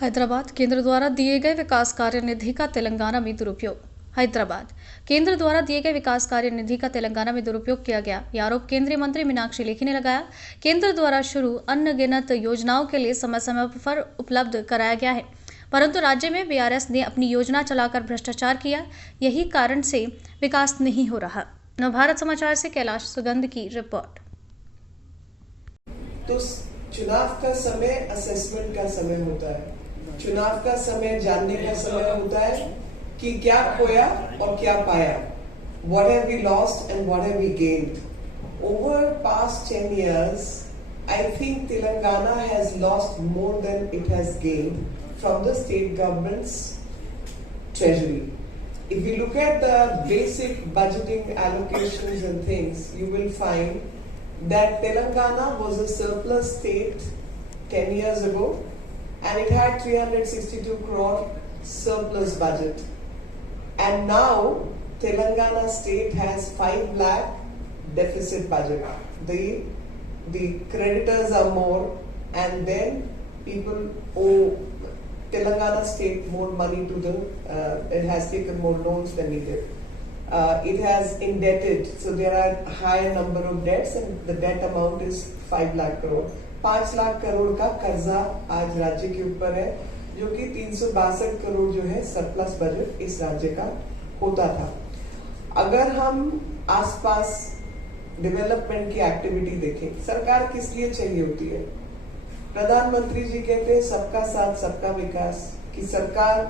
हैदराबाद केंद्र द्वारा दिए गए विकास कार्य निधि का तेलंगाना में दुरुपयोग। हैदराबाद केंद्र द्वारा दिए गए विकास कार्य निधि का तेलंगाना में दुरुपयोग किया गया, यह आरोप केंद्रीय मंत्री मीनाक्षी लेखी ने लगाया। केंद्र द्वारा शुरू अनगिनत योजनाओं के लिए समय समय पर उपलब्ध कराया गया है, परंतु राज्य में बीआरएस ने अपनी योजना चलाकर भ्रष्टाचार किया। यही कारण से विकास नहीं हो रहा। नवभारत समाचार से कैलाश सुगंध की रिपोर्ट। तो चुनाव का समय असेसमेंट का समय होता है, चुनाव का समय जानने का समय होता है कि क्या खोया और क्या पाया। What have we lost and what have we gained? Over past 10 years, I think Telangana has lost more than it has gained from the state government's treasury. If you look at the basic budgeting allocations and things, you will find that Telangana was a surplus state 10 years ago and it had 362 crore surplus budget. And now Telangana state has 5 lakh deficit budget. The creditors are more and then people owe Telangana state more money to them. It has taken more loans than needed. It has indebted, so there are higher number of debts and the debt amount is 5 lakh crore. 5 lakh crore का कर्जा आज राज्य के ऊपर है, जो कि 362 करोड़ जो है सरप्लस बजट इस राज्य का होता था। अगर हम आसपास डेवलपमेंट की एक्टिविटी देखें, सरकार किस लिए चाहिए होती है? प्रधानमंत्री जी कहते हैं सबका साथ सबका विकास, कि सरकार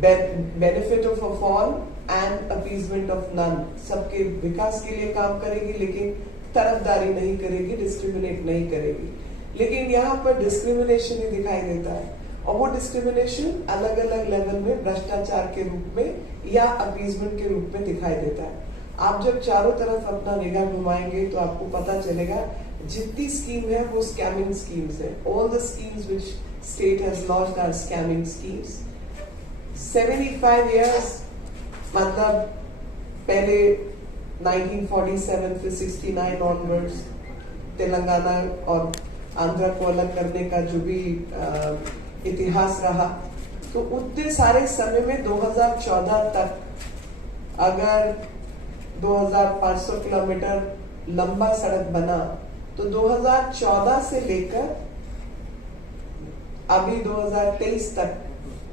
benefit of all and appeasement of none, सबके विकास के लिए काम करेगी, लेकिन तरफदारी नहीं करेगी, डिस्क्रिमिनेट नहीं करेगी। लेकिन यहाँ पर डिस्क्रिमिनेशन ही दिखाई देता है, और वो डिस्क्रिमिनेशन अलग अलग लेवल में भ्रष्टाचार के रूप में या अपीजमेंट के रूप में दिखाई देता है। आप जब चारों तरफ अपना निगाह घुमाएंगे तो आपको पता चलेगा जितनी स्कीम है वो स्कैमिंग स्कीम्स है। All the schemes which state has launched are scamming schemes. 75 years मतलब पहले 1947 फिर 69 ऑनवर्ड्स तेलंगाना और आंध्र को अलग करने का जो भी इतिहास रहा, तो उतने सारे समय में 2014 तक अगर 2500 किलोमीटर लंबा सड़क बना, तो 2014 से लेकर अभी 2023 तक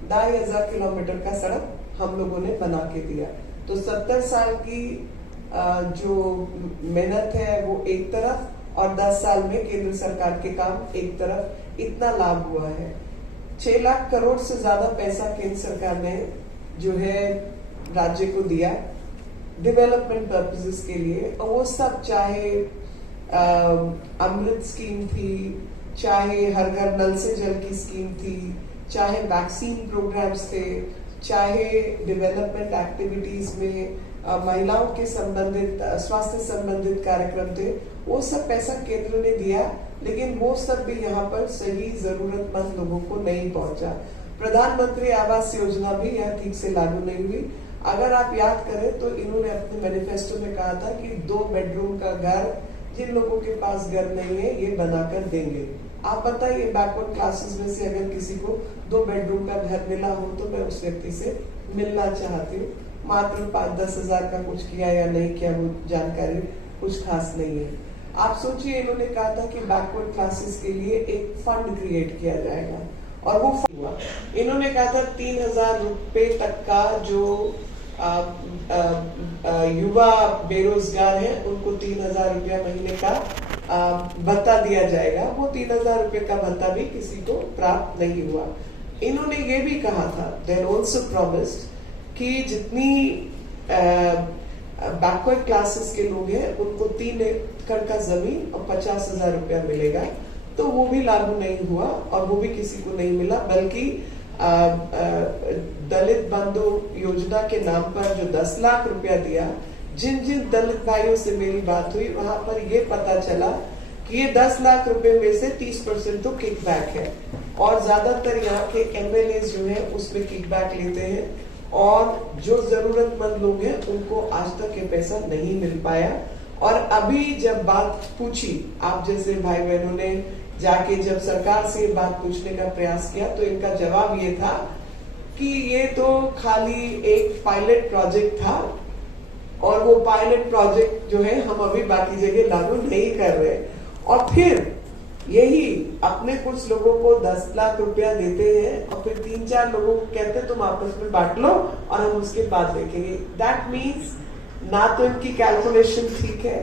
2500 किलोमीटर का सड़क हम लोगों ने बना के दिया। तो 70 साल की जो मेहनत है वो एक तरफ और 10 साल में केंद्र सरकार के काम एक तरफ, इतना लाभ हुआ है। 6 लाख करोड़ से ज्यादा पैसा केंद्र सरकार ने जो है राज्य को दिया डेवलपमेंट पर्पसेस के लिए, और वो सब चाहे अमृत स्कीम थी, चाहे हर घर नल से जल की स्कीम थी, चाहे वैक्सीन प्रोग्राम्स थे, चाहे डेवलपमेंट एक्टिविटीज में महिलाओं के संबंधित स्वास्थ्य संबंधित कार्यक्रम थे, वो सब पैसा केंद्र ने दिया, लेकिन वो सब भी यहाँ पर सही जरूरतमंद लोगों को नहीं पहुंचा। प्रधानमंत्री आवास योजना भी यहाँ ठीक से लागू नहीं हुई। अगर आप याद करें तो इन्होंने अपने मैनिफेस्टो में कहा था कि 2 बेडरूम का घर जिन लोगों के पास घर नहीं है ये बनाकर देंगे। आप बताइए, बैकवर्ड क्लासेस में से अगर किसी को 2 बेडरूम का घर मिला हो तो मैं उस व्यक्ति से मिलना चाहती हूँ। मात्र 5-10 हजार का कुछ किया या नहीं किया वो जानकारी कुछ खास नहीं है। आप सोचिए, इन्होंने कहा था कि बैकवर्ड क्लासेस के लिए एक फंड क्रिएट किया जाएगा, और वो फंड हुआ। इन्होंने कहा था 3000 रुपए तक का जो युवा बेरोजगार है उनको 3000 रुपया महीने का भत्ता दिया जाएगा। वो 3000 रुपए का भत्ता भी किसी को प्राप्त नहीं हुआ। इन्होंने ये भी कहा था, दे ऑल्सो प्रॉमिस्ड, कि जितनी बैकवर्ड क्लासेस के लोग हैं उनको 3 एकड़ का जमीन और 50,000 रुपया मिलेगा, तो वो भी लागू नहीं हुआ और वो भी किसी को नहीं मिला। बल्कि दलित बंधु योजना के नाम पर जो 10 लाख रुपया दिया, जिन जिन दलित भाइयों से मेरी बात हुई वहां पर ये पता चला कि ये 10 लाख रुपए में से 30% तो किकबैक है, और ज्यादातर यहाँ के एमएलए जो है उसमें किकबैक लेते हैं, और जो जरूरतमंद लोग हैं उनको आज तक ये पैसा नहीं मिल पाया। और अभी जब बात पूछी, आप जैसे भाई बहनों ने जाके जब सरकार से बात पूछने का प्रयास किया, तो इनका जवाब ये था कि ये तो खाली एक पायलट प्रोजेक्ट था और वो पायलट प्रोजेक्ट जो है हम अभी बाकी जगह लागू नहीं कर रहे। और फिर यही अपने कुछ लोगों को 10 लाख रुपया देते हैं और फिर 3-4 लोगों को कहते हैं तुम आपस में बांट लो और हम उसके बाद देखेंगे। दैट मीन्स ना तो इनकी कैलकुलेशन ठीक है,